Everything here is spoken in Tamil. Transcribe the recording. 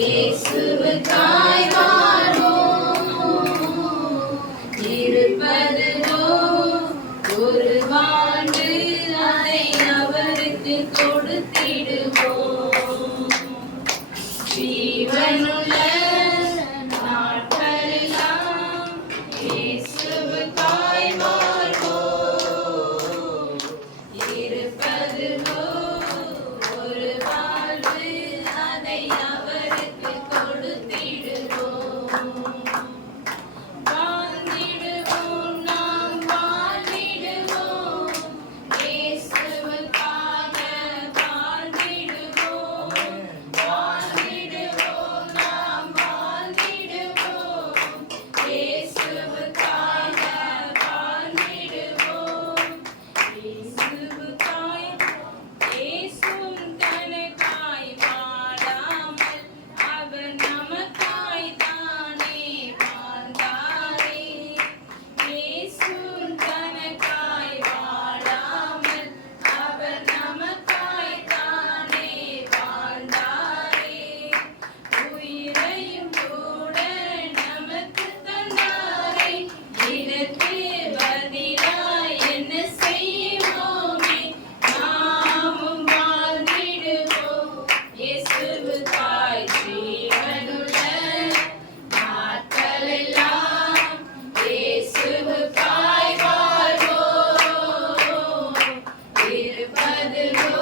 இயேசுவுக்காய் வாழ்வோம். இருப்பதுவோ ஒரு வாழ்வு, அதை அவருக்கு கொடுத்திடுவோம். ஜீவனுள்ள நாட்களெல்லாம் இயேசுவுக்காய் வாழ்வோம். இருப்பதுவோ ஒரு வாழ்வு, அதை அவருக்கு கொடுத்திடுவோம். வாழ்ந்திடுவோம், நாம் வாழ்ந்திடுவோம். இயேசுவுக்காக வாழ்ந்திடுவோம். வாழ்ந்திடுவோம், நாம் வாழ்ந்திடுவோம். இயேசுவுக்காக வாழ்ந்திடுவோம். இயேசுவுக்காய் இயேசுவும் தனக்காய் வாழாமல் அவர் நமக்காய் தானே வாழ்ந்தாரே. இயேசுவும் தனக்காய் வாழாமல் அவர் நமக்காய் தானே வாழ்ந்தாரே. உயிரையும் கூட நமக்கு தந்தாரே. இதற்கு பதிலாய் என்ன செய்வோமே? நாமும் வாழ்ந்திடுவோம். இயேசுவுக்காய் ஜீவனுள்ள நாட்களெல்லாம் இயேசுவுக்காய் வாழ்வோம். இருப்பதுவோ